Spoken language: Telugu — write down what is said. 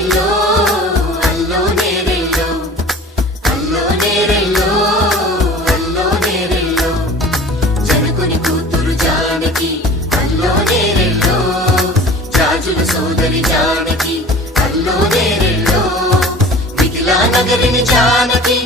నేరెల్లో అల్లో నేరెల్లో అల్లో నేరెల్లో అల్లో నేరెల్లో జనకుని కూతురు జానకి అల్లో నేరెల్లో జాజుల సోదరి జానకి అల్లో నేరెల్లో మిథిలా నగరిని జానకి